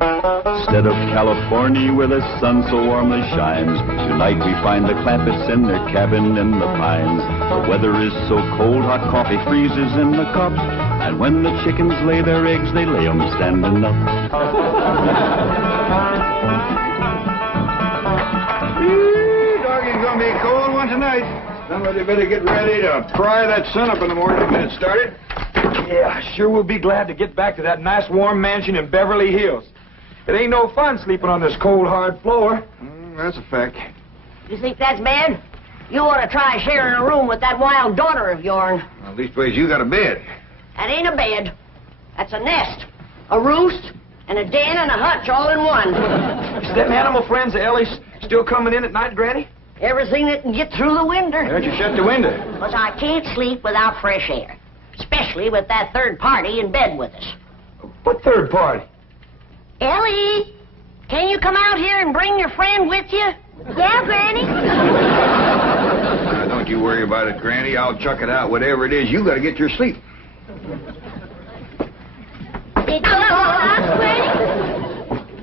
Instead of California where the sun so warmly shines, tonight we find the Clampetts in their cabin in the pines. The weather is so cold, hot coffee freezes in the cup, and when the chickens lay their eggs, they lay 'em standing up. Doggy's gonna be a cold one tonight. Somebody better get ready to pry that sun up in the morning to get it started. Yeah, sure will be glad to get back to that nice warm mansion in Beverly Hills. It ain't no fun sleeping on this cold, hard floor. That's a fact. You think that's bad? You ought to try sharing a room with that wild daughter of yours. Well, leastways you got a bed. That ain't a bed. That's a nest, a roost, and a den and a hutch all in one. Is them animal friends of Ellie's still coming in at night, Granny? Everything that can get through the window. Why don't you shut the window? Because I can't sleep without fresh air. Especially with that third party in bed with us. What third party? Ellie, can you come out here and bring your friend with you? Yeah, Granny? Don't you worry about it, Granny. I'll chuck it out. Whatever it is, you got to get your sleep.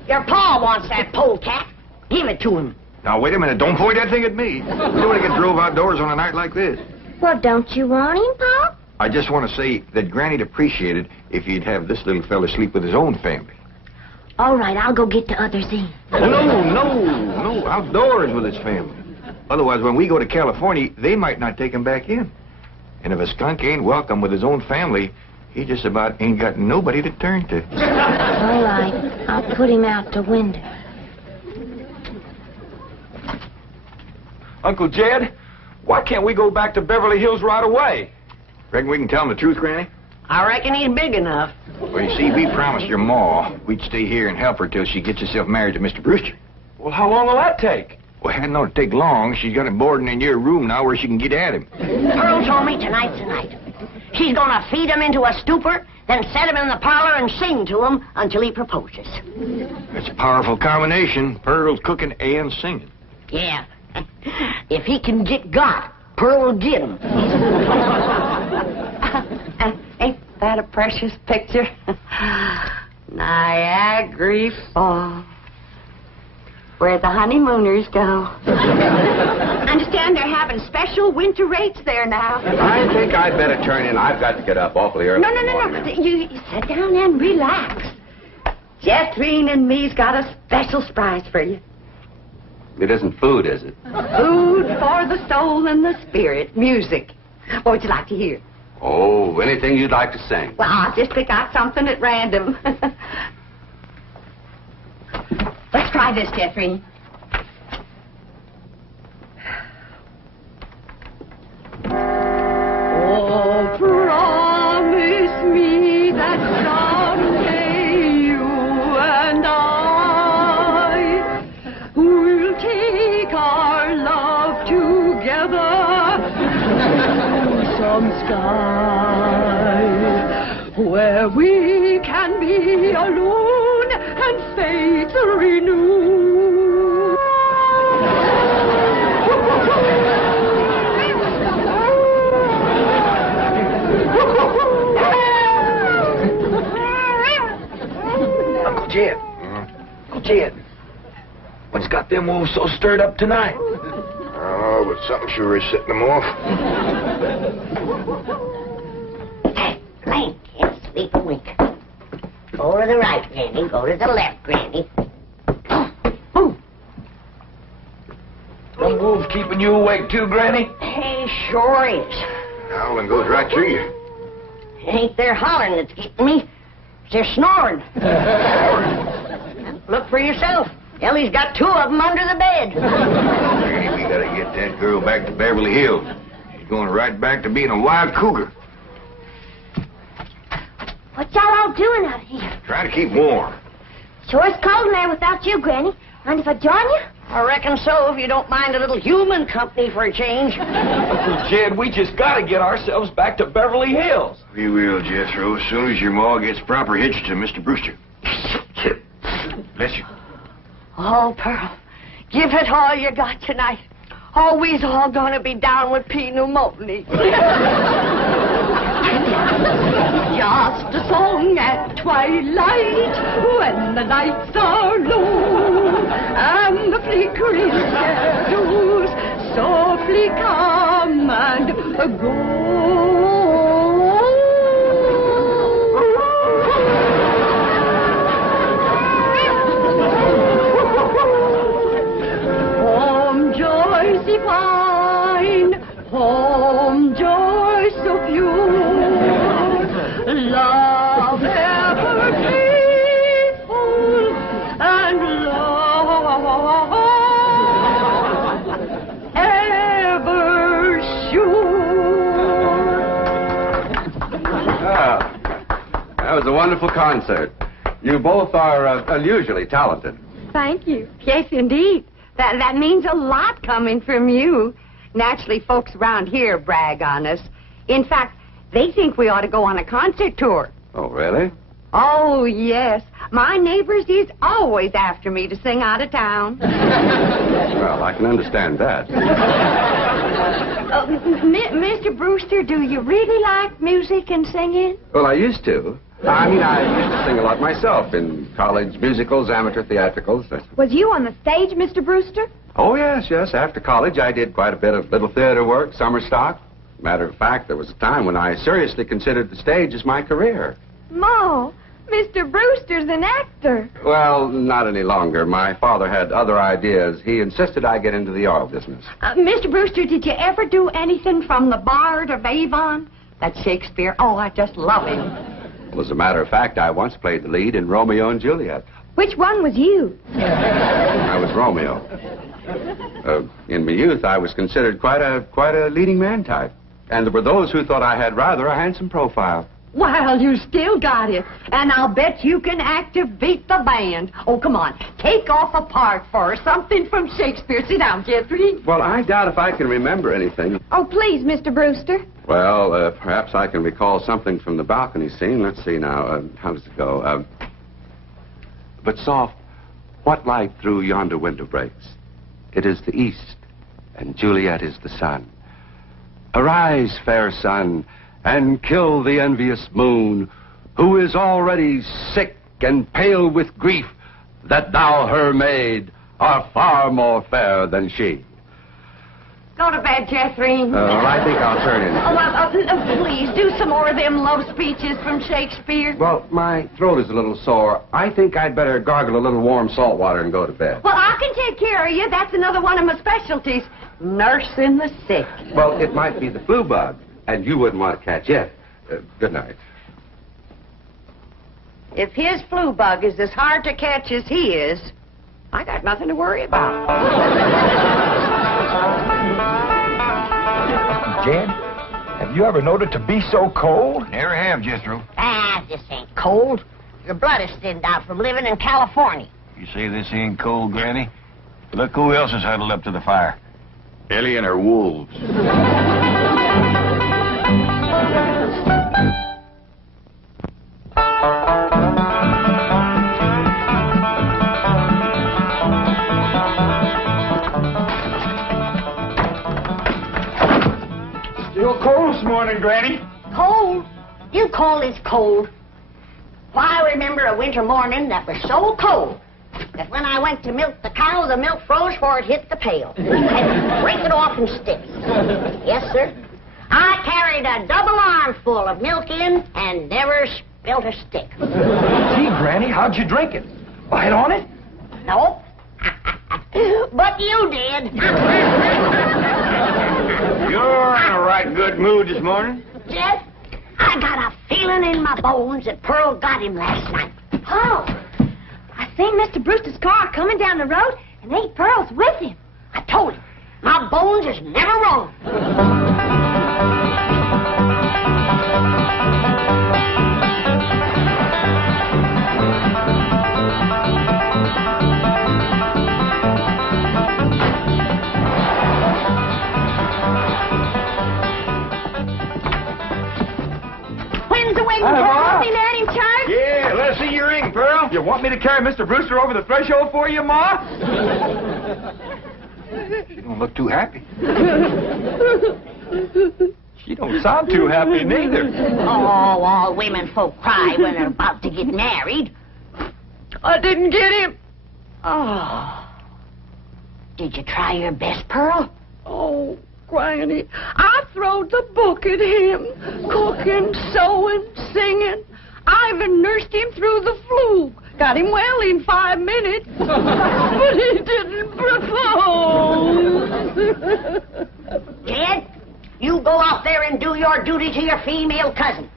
Your pa wants that polecat. Give it to him. Now, wait a minute. Don't point that thing at me. We don't want to get drove outdoors on a night like this. Well, don't you want him, Pa? I just want to say that Granny'd appreciate it if he'd have this little fella sleep with his own family. All right, I'll go get the others in. No. Outdoors with his family. Otherwise, when we go to California, they might not take him back in. And if a skunk ain't welcome with his own family, he just about ain't got nobody to turn to. All right, I'll put him out the window. Uncle Jed, why can't we go back to Beverly Hills right away? Reckon we can tell him the truth, Granny? I reckon he's big enough. Well, you see, we promised your ma we'd stay here and help her till she gets herself married to Mr. Brewster. Well, how long will that take? Well, it hadn't ought to take long. She's got him boarding in your room now where she can get at him. Pearl told me tonight's the night. She's gonna feed him into a stupor, then set him in the parlor and sing to him until he proposes. It's a powerful combination. Pearl's cooking and singing. Yeah. If he can get got, Pearl will get him. Ain't that a precious picture? Niagara Falls, where the honeymooners go. Understand they're having special winter rates there now. I think I'd better turn in. I've got to get up awfully early. No. You sit down and relax. Jethrine and me's got a special surprise for you. It isn't food, is it? Food for the soul and the spirit. Music. What would you like to hear? Oh, anything you'd like to sing. Well, I'll just pick out something at random. Let's try this, Jeffrey. Oh, promise me that someday you and I will take our love together to some sky where we can be alone and faith renew. Uncle Jed. Uncle Jed. What's got them wolves so stirred up tonight? Oh, but something sure is setting them off. Hey, Granny, can't sleep a wink. Go to the right, Granny. Go to the left, Granny. Them wolves keeping you awake too, Granny? He sure is. Howling goes right through you. It ain't their hollering that's getting me. It's their snoring. Look for yourself. Ellie's got two of them under the bed. Granny, we gotta get that girl back to Beverly Hills. She's going right back to being a wild cougar. What y'all all doing out here? Trying to keep warm. Sure it's cold in there without you, Granny. Mind if I join you? I reckon so, if you don't mind a little human company for a change. Uncle Jed, we just gotta get ourselves back to Beverly Hills. We will, Jethro, as soon as your ma gets proper hitched to Mr. Brewster. Bless you. Oh, Pearl, give it all you got tonight. Oh, we's all gonna be down with pneumonia. just a song at twilight when the lights are low and the flickering shadows softly come and go. Home joys divine, home joys so pure, love ever faithful and love ever sure. That was a wonderful concert. You both are unusually talented. Thank you. Yes, indeed. That means a lot coming from you. Naturally, folks around here brag on us. In fact, they think we ought to go on a concert tour. Oh, really? Oh, yes. My neighbors is always after me to sing out of town. Well, I can understand that. Mr. Brewster, do you really like music and singing? Well, I used to. I used to sing a lot myself in college musicals, amateur theatricals. Was you on the stage, Mr. Brewster? Oh, yes. After college, I did quite a bit of little theater work, summer stock. Matter of fact, there was a time when I seriously considered the stage as my career. Ma, Mr. Brewster's an actor. Well, not any longer. My father had other ideas. He insisted I get into the oil business. Mr. Brewster, did you ever do anything from the Bard of Avon? That's Shakespeare. Oh, I just love him. Well, as a matter of fact, I once played the lead in Romeo and Juliet. Which one was you? I was Romeo. In my youth, I was considered quite a leading man type. And there were those who thought I had rather a handsome profile. Well, you still got it. And I'll bet you can act to beat the band. Oh, come on. Take off a part for her. Something from Shakespeare. Sit down, Jeffrey. Well, I doubt if I can remember anything. Oh, please, Mr. Brewster. Well, perhaps I can recall something from the balcony scene. Let's see now. How does it go? But soft, what light through yonder window breaks? It is the east, and Juliet is the sun. Arise, fair sun, and kill the envious moon, who is already sick and pale with grief, that thou, her maid, art far more fair than she. Go to bed, Jeffrey. I think I'll turn in. Oh, please, do some more of them love speeches from Shakespeare. Well, my throat is a little sore. I think I'd better gargle a little warm salt water and go to bed. Well, I can take care of you. That's another one of my specialties. Nursing the sick. Well, it might be the flu bug, and you wouldn't want to catch it. Good night. If his flu bug is as hard to catch as he is, I got nothing to worry about. Jed, have you ever known it to be so cold? Never have, Jethro. This ain't cold. Your blood is thinned out from living in California. You say this ain't cold, Granny? Look who else is huddled up to the fire. Ellie and her wolves. Still cold this morning, Granny. Cold? You call this cold? Why, I remember a winter morning that was so cold that when I went to milk the cow, the milk froze before it hit the pail. I had to break it off in sticks. Yes, sir. I carried a double armful of milk in and never spilt a stick. Gee, Granny, how'd you drink it? Bite on it? Nope. But you did. You're in a right good mood this morning. Jeff, I got a feeling in my bones that Pearl got him last night. Oh, I seen Mr. Brewster's car coming down the road, and Aunt Pearl's with him. I told him, my bones is never wrong. When's the wedding, Pearl? Want me to let him charge? Yeah, let's see your ring, Pearl. You want me to carry Mr. Brewster over the threshold for you, Ma? You don't look too happy. She don't sound too happy neither. Oh, all women folk cry when they're about to get married. I didn't get him. Oh. Did you try your best, Pearl? Oh, Granny, I throwed the book at him. Cooking, sewing, singing. I even nursed him through the flu. Got him well in 5 minutes. But he didn't propose. Jed, you go out there and do your duty to your female cousin.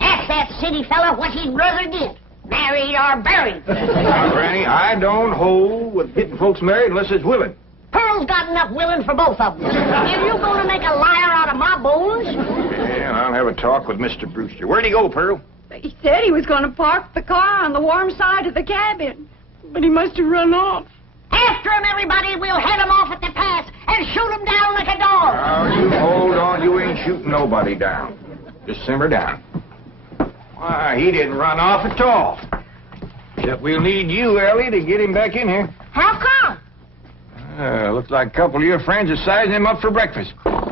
Ask that city fella what he'd rather get, married or buried. Now, Granny, I don't hold with getting folks married unless it's willing. Pearl's got enough willing for both of them. If you're going to make a liar out of my bones... Yeah, I'll have a talk with Mr. Brewster. Where'd he go, Pearl? He said he was going to park the car on the warm side of the cabin. But he must have run off. After him, everybody. We'll head him off at the pass and shoot him down like a dog. Now, you hold on. You ain't shooting nobody down. Just simmer down. Why, he didn't run off at all. Except we'll need you, Ellie, to get him back in here. How come? Looks like a couple of your friends are sizing him up for breakfast. Well,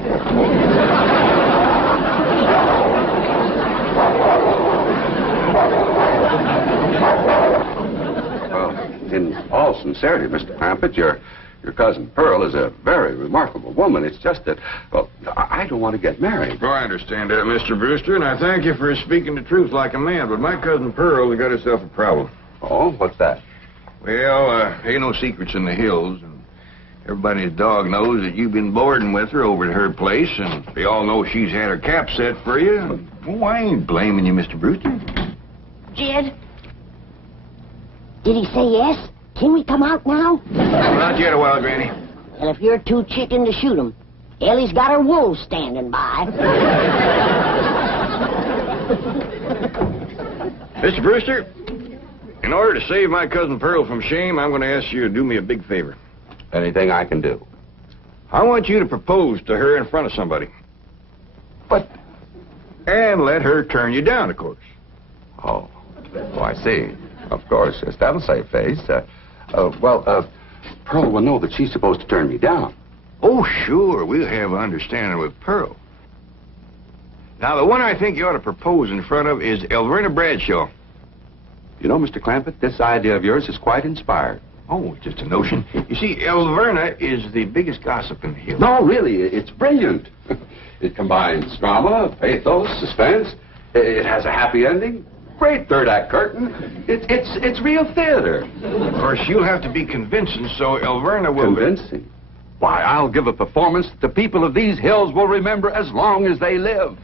in all sincerity, Mr. Clampett, your cousin Pearl is a very remarkable woman. It's just that, well, I don't want to get married. Oh, I understand that, Mr. Brewster, and I thank you for speaking the truth like a man, but my cousin Pearl has got herself a problem. Oh, what's that? Well, ain't no secrets in the hills, and everybody's dog knows that you've been boarding with her over at her place, and they all know she's had her cap set for you. Oh, I ain't blaming you, Mr. Brewster. Jed? Did he say yes? Can we come out now? Not yet a while, Granny. Well, if you're too chicken to shoot him, Ellie's got her wolves standing by. Mr. Brewster, in order to save my cousin Pearl from shame, I'm going to ask you to do me a big favor. Anything I can do? I want you to propose to her in front of somebody. And let her turn you down, of course. Oh, I see. Of course, yes, that'll save face. Pearl will know that she's supposed to turn me down. Oh, sure, we'll have an understanding with Pearl. Now, the one I think you ought to propose in front of is Elverna Bradshaw. You know, Mr. Clampett, this idea of yours is quite inspired. Oh, it's just a notion. You see, Elverna is the biggest gossip in the hills. No, really, it's brilliant. It combines drama, pathos, suspense. It has a happy ending. Great third-act curtain. It's real theater. Of course, you'll have to be convincing, so Elverna will... Convincing? Why, I'll give a performance that the people of these hills will remember as long as they live.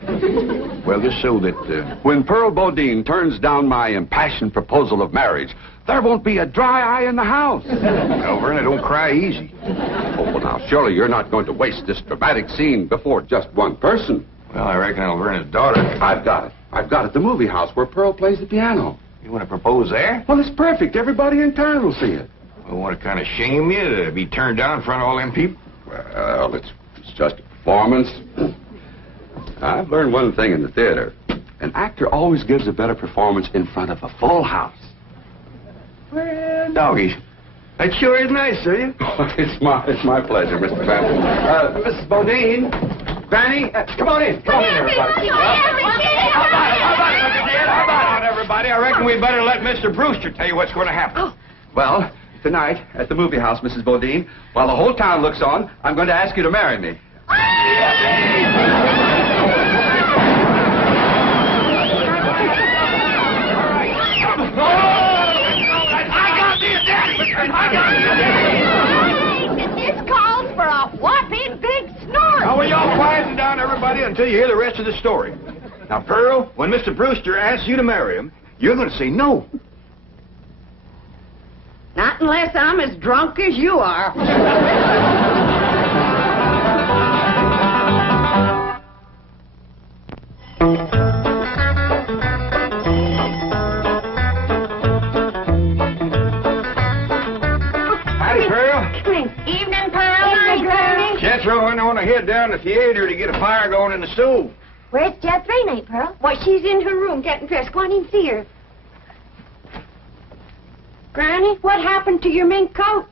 Well, just so that... When Pearl Bodine turns down my impassioned proposal of marriage, there won't be a dry eye in the house. Elverna, don't cry easy. Oh, well, now, surely you're not going to waste this dramatic scene before just one person. Well, I reckon Elverna's daughter... I've got it. I've got it. The movie house where Pearl plays the piano. You want to propose there? Well, it's perfect. Everybody in town will see it. Well, want to kind of shame you to be turned down in front of all them people? Well, it's just a performance. I've learned one thing in the theater. An actor always gives a better performance in front of a full house. Well, doggies, that sure is nice, sir. You? It's my pleasure, Mr. Clampett. Mrs. Bodine, Granny, come on in. Come on in, everybody. How about it, everybody? I reckon we better let Mr. Brewster tell you what's going to happen. Oh. Well, tonight at the movie house, Mrs. Bodine, while the whole town looks on, I'm going to ask you to marry me. This calls for a whopping big snort. Now, will y'all quieten down, everybody, until you hear the rest of the story. Now, Pearl, when Mr. Brewster asks you to marry him, you're going to say no. Not unless I'm as drunk as you are. Howdy, Pearl. Evening, Pearl. Evening, Granny. Jethro, I want to head down to the theater to get a fire going in the stove. Where's Jethro, Pearl? Why, she's in her room getting dressed. Go on in and see her. Granny, what happened to your mink coat?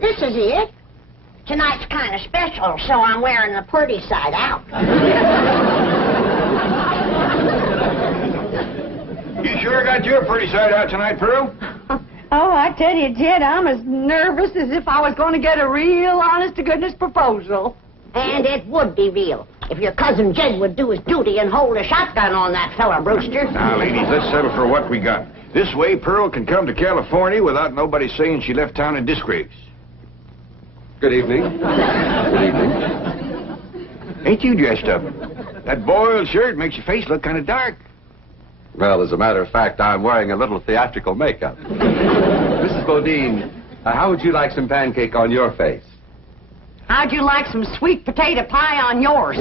This is it. Tonight's kind of special, so I'm wearing the pretty side out. You sure got your pretty side out tonight, Pearl? Oh, I tell you, Jed, I'm as nervous as if I was going to get a real honest-to-goodness proposal. And it would be real if your cousin Jed would do his duty and hold a shotgun on that fella, Brewster. Now, ladies, let's settle for what we got. This way, Pearl can come to California without nobody saying she left town in disgrace. Good evening. Good evening. Ain't you dressed up? That boiled shirt makes your face look kind of dark. Well, as a matter of fact, I'm wearing a little theatrical makeup. Mrs. Bodine, how would you like some pancake on your face? How'd you like some sweet potato pie on yours?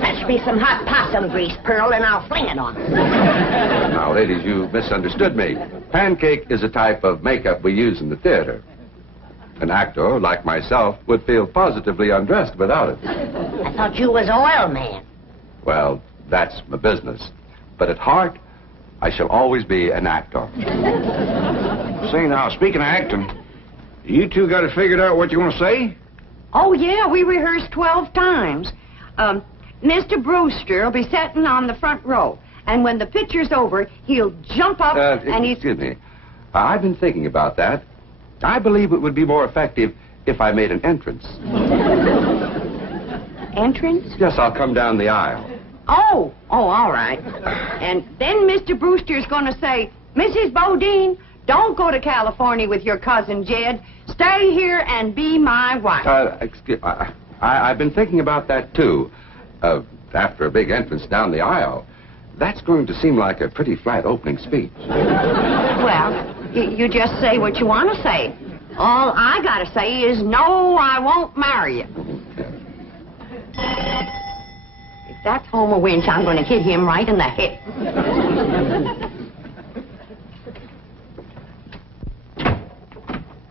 Fetch me some hot possum grease, Pearl, and I'll fling it on her. Now, ladies, you misunderstood me. Pancake is a type of makeup we use in the theater. An actor, like myself, would feel positively undressed without it. I thought you was oil man. Well, that's my business. But at heart, I shall always be an actor. Say now, speaking of acting, you two got it figured out what you want to say? Oh, yeah, we rehearsed 12 times. Mr. Brewster will be sitting on the front row, and when the picture's over, he'll jump up and he's... Excuse me. I've been thinking about that. I believe it would be more effective if I made an entrance. Entrance? Yes, I'll come down the aisle. Oh, all right. And then Mr. Brewster's going to say, Mrs. Bodine, don't go to California with your cousin Jed. Stay here and be my wife. I've been thinking about that, too. After a big entrance down the aisle, that's going to seem like a pretty flat opening speech. Well, you just say what you want to say. All I got to say is, no, I won't marry you. If that's Homer Winch, I'm going to hit him right in the head.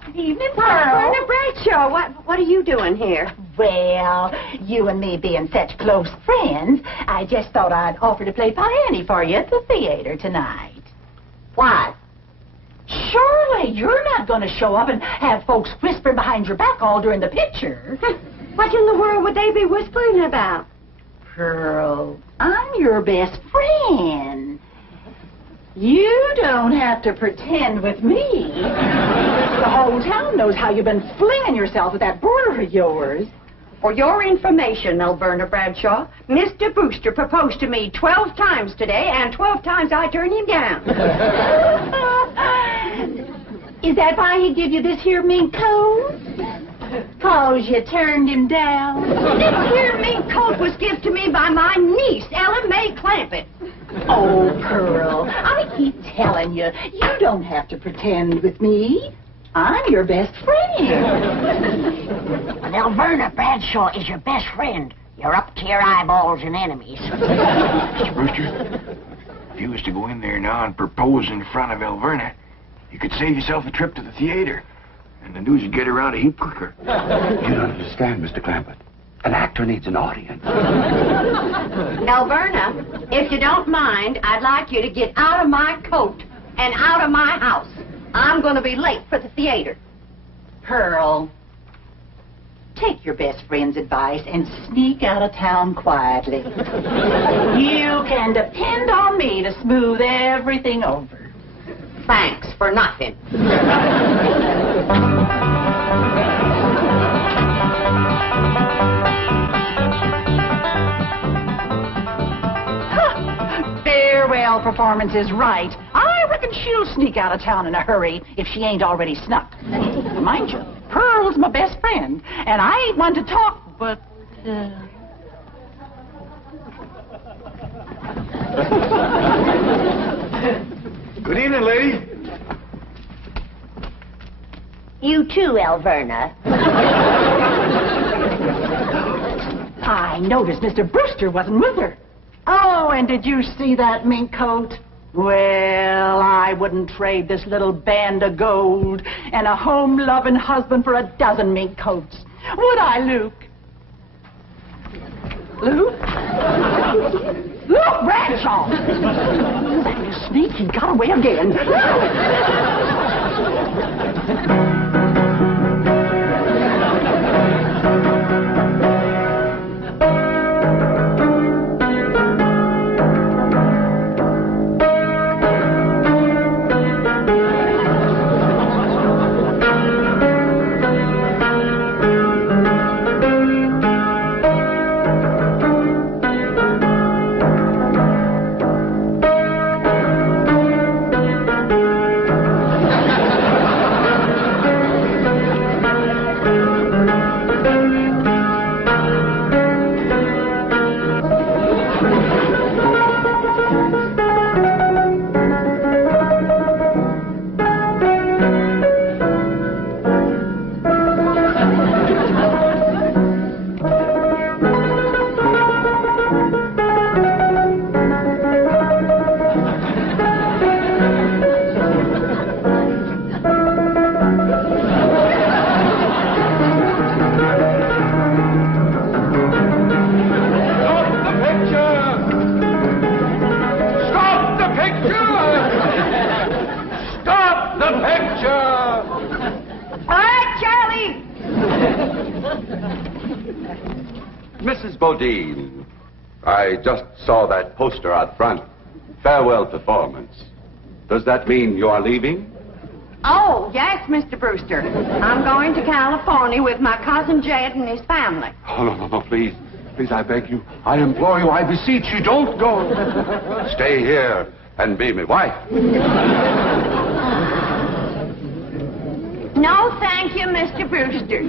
Good evening, Pearl. Brenda Bradshaw, what are you doing here? Well, you and me being such close friends, I just thought I'd offer to play Piany for you at the theater tonight. Why? Surely you're not going to show up and have folks whispering behind your back all during the picture. What in the world would they be whispering about? Pearl, I'm your best friend. You don't have to pretend with me. The whole town knows how you've been flinging yourself with that brother of yours. For your information, Alberta Bradshaw, Mr. Brewster proposed to me 12 times today, and 12 times I turned him down. Is that why he give you this here mink coat? 'Cause you turned him down? This here mink coat was given to me by my niece, Ellen May Clampett. Oh, Pearl, I keep telling you, you don't have to pretend with me. I'm your best friend. Well, Alberta Bradshaw is your best friend. You're up to your eyeballs in enemies. Mr. Brewster, if you was to go in there now and propose in front of Alverna, you could save yourself a trip to the theater. And the news would get around a heap quicker. You don't understand, Mr. Clampett. An actor needs an audience. Alberta, if you don't mind, I'd like you to get out of my coat and out of my house. I'm going to be late for the theater. Pearl, take your best friend's advice and sneak out of town quietly. You can depend on me to smooth everything over. Thanks for nothing. Farewell performance is right. I reckon she'll sneak out of town in a hurry if she ain't already snuck. Mind you, Pearl's my best friend, and I ain't one to talk, but... Good evening, lady. You too, Alverna. I noticed Mr. Brewster wasn't with her. Oh, and did you see that mink coat? Well, I wouldn't trade this little band of gold and a home-loving husband for a dozen mink coats. Would I, Luke? Luke? Luke Bradshaw! That little sneak, he got away again. the picture! All right, Charlie. Mrs. Bodine, I just saw that poster out front. Farewell performance. Does that mean you are leaving? Oh, yes, Mr. Brewster. I'm going to California with my cousin Jed and his family. Oh, no, please. Please, I beg you. I implore you. I beseech you. Don't go. Stay here and be my wife. No, thank you, Mr. Brewster.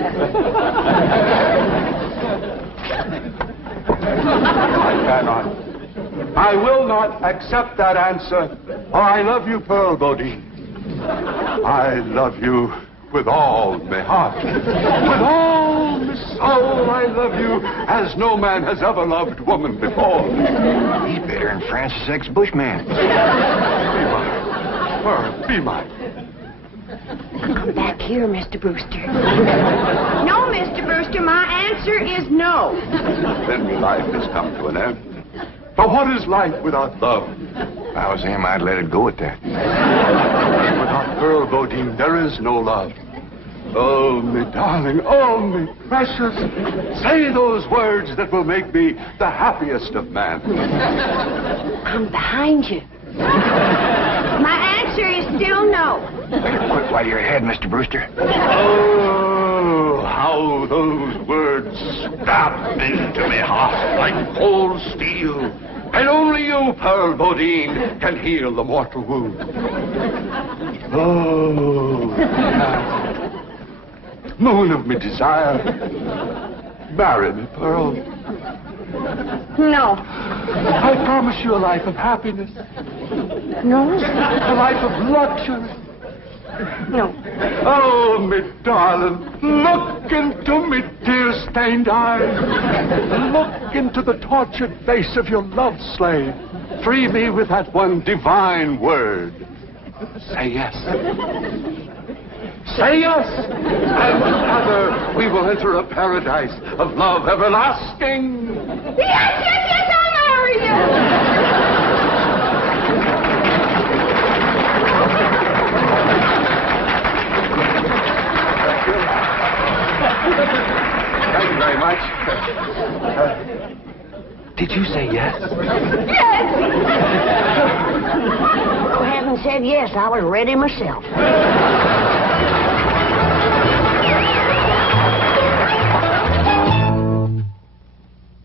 I cannot. I will not accept that answer. For I love you, Pearl Bodine. I love you with all my heart. With all my soul, I love you as no man has ever loved woman before. He's better than Francis X. Bushman. Be mine. Pearl, be mine. Come back here, Mr. Brewster. No, Mr. Brewster, my answer is no. Then life has come to an end. But what is life without love? If I was him, I'd let it go at that. Without Pearl Bodine, there is no love. Oh, me darling, oh, me precious. Say those words that will make me the happiest of men. I'm behind you. My answer is still no. Better quit while you're ahead, Mr. Brewster. Oh, how those words stabbed into me heart like cold steel. And only you, Pearl Bodine, can heal the mortal wound. Oh, moon of me desire, marry me, Pearl. No. I promise you a life of happiness, No? a life of luxury. No. Oh, me darling, look into me tear-stained eyes. Look into the tortured face of your love slave. Free me with that one divine word. Say yes. Say yes, and together we will enter a paradise of love everlasting. Yes, I'll marry you. Thank you very much. Did you say yes? Yes. Go ahead and said yes. I was ready myself.